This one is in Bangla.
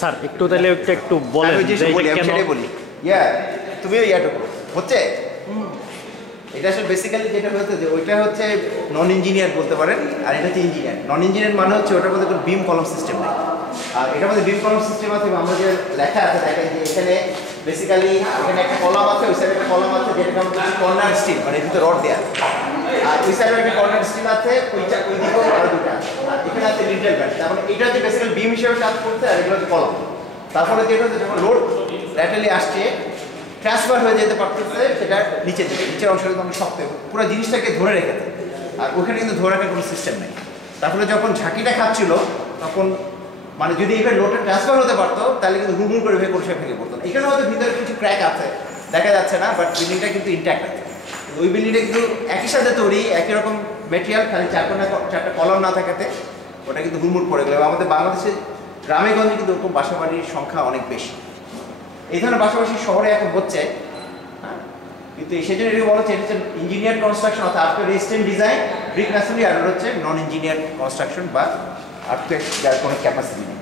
স্যার একটু তাহলে একটু বলেন আমি যে যে বলি, এটা আমি কেন সেটাই বলি। তুমিও ইয়াটা করো, হচ্ছে এটা আসলে বেসিক্যালি যেটা হচ্ছে যে ওইটা হচ্ছে নন ইঞ্জিনিয়ার বলতে পারেন, আর এটা হচ্ছে ইঞ্জিনিয়ার। নন ইঞ্জিনিয়ার মানে হচ্ছে ওটার মধ্যে কোনো বিম কলম সিস্টেম নেই, আর এটার মধ্যে বিম কলম সিস্টেম আছে। আমরা যে লেখা আছে দেখেন যে এখানে বেসিক্যালি এখানে একটা কলাম আছে, ওই সাইডে একটা কলাম আছে যেটাকে আমরা বলছি কর্নার স্টিল, মানে এর ভিতরে রড দেওয়া, আর ওই সাইডে একটা কর্নার স্টিল আছে, ওইটা ওই দিকেও আরো দুটা, আর এখানে আছে লিডল ব্যান্ড। তার মানে এটা হচ্ছে বেসিক্যালি বিম হিসেবে কাজ করতে, আর এগুলো হচ্ছে কলাম। তারপরে যেটা হচ্ছে যখন লোড ল্যাটারালি আসছে ট্রান্সফার হয়ে যেতে পারতেছে, সেটা নিচের দিকে, নিচের অংশটা তখন শক্ত পুরো জিনিসটাকে ধরে রেখেছে, আর ওখানে কিন্তু ধরে রাখার কোনো সিস্টেম নেই। তারপরে যখন ঝাঁকিটা খাচ্ছিল তখন মানে যদি এবার লোডটা ট্রান্সফার হতে পারতো তাহলে কিন্তু হুড়মুড় করে পরিষ্কার ভেঙে পড়তো না। এখানে হয়তো ভিতরে কিছু ক্র্যাক আছে, দেখা যাচ্ছে না, বাট বিল্ডিংটা কিন্তু ইন্ট্যাক্ট আছে। ওই বিল্ডিংটা কিন্তু একই সাথে তৈরি, একই রকম ম্যাটেরিয়াল, খালি চারটা কলম না থাকাতে ওটা কিন্তু হুড়মুড় পড়ে গেল। আমাদের বাংলাদেশে গ্রামে গঞ্জে কিন্তু ওরকম বাসাবাড়ির সংখ্যা অনেক বেশি। এই ধরনের বাসাবাসী শহরে এখন হচ্ছে, কিন্তু সেই জন্য এটা বলা হচ্ছে এটা হচ্ছে ইঞ্জিনিয়ার কনস্ট্রাকশন, অর্থাৎ আফটার রেজিস্ট্যান্ট ডিজাইন ব্রিক ম্যাসনরি, আর হচ্ছে নন ইঞ্জিনিয়ার কনস্ট্রাকশন বা আর্থিক যার কোনো ক্যাপাসিটি নেই।